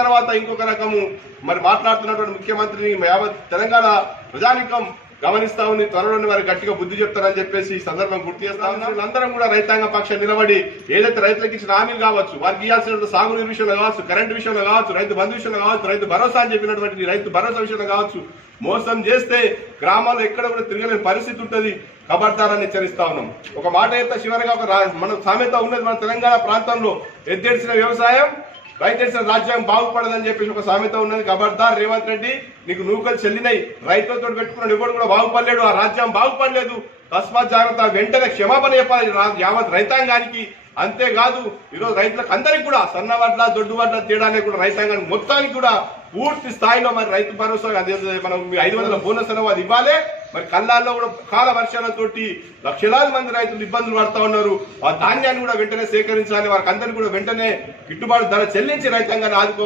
తర్వాత ఇంకొక రకము మరి మాట్లాడుతున్నటువంటి ముఖ్యమంత్రిని యావత్ తెలంగాణ ప్రజానికం గమనిస్తా ఉంది. త్వరలోనే వారికి గట్టిగా బుద్ధి చెప్తారని చెప్పేసి ఈ సందర్భం గుర్తు చేస్తా ఉన్నారు. అందరం కూడా రైతాంగ పక్షం నిలబడి ఏదైతే రైతులకు ఇచ్చిన హామీలు కావచ్చు, వారికి ఇవ్వాల్సిన సాగునీరు విషయంలో కావచ్చు, కరెంటు విషయంలో కావచ్చు, రైతు బంధు విషయంలో కావచ్చు, రైతు భరోసా అని చెప్పినటువంటి రైతు భరోసా విషయంలో కావచ్చు, మోసం చేస్తే గ్రామాల్లో ఎక్కడ కూడా తిరగలేని పరిస్థితి ఉంటుంది. ఖబర్దారాన్ని హెచ్చరిస్తా ఉన్నాం. ఒక మాట అయితే చివరిగా మన సామెత ఉన్నది, మన తెలంగాణ ప్రాంతంలో ఎద్దేడ్చిన వ్యవసాయం రైతు రాజ్యాంగం బాగుపడదని చెప్పేసి ఒక సామెత ఉన్నది. ఖబర్దార్ రేవంత్ రెడ్డి, నీకు నూకలు చెల్లినాయి, రైతులతో పెట్టుకున్నాడు, ఎవరు కూడా బాగుపడలేడు, ఆ రాజ్యాంగం బాగుపడలేదు, తస్మాత్ జాగ్రత్త, వెంటనే క్షమాపణ చెప్పాలి యావత్ రైతాంగానికి. అంతేకాదు ఈరోజు రైతులకు అందరికీ కూడా సన్న వడ్ల దొడ్డు వడ్ల తేడానే కూడా రైతాంగానికి మొత్తానికి కూడా పూర్తి స్థాయిలో మరి రైతు భరోసా మనం 500 బోనస్ అనేవి అది ఇవ్వాలి. మరి కళ్ళాల్లో కూడా కాల వర్షాలతోటి లక్షలాది మంది రైతులు ఇబ్బందులు పడతా ఉన్నారు. ఆ ధాన్యాన్ని కూడా వెంటనే సేకరించాలి, వారికి అందరికీ కూడా వెంటనే గిట్టుబాటు ధర చెల్లించి రైతాంగాన్ని ఆదుకోవాలి.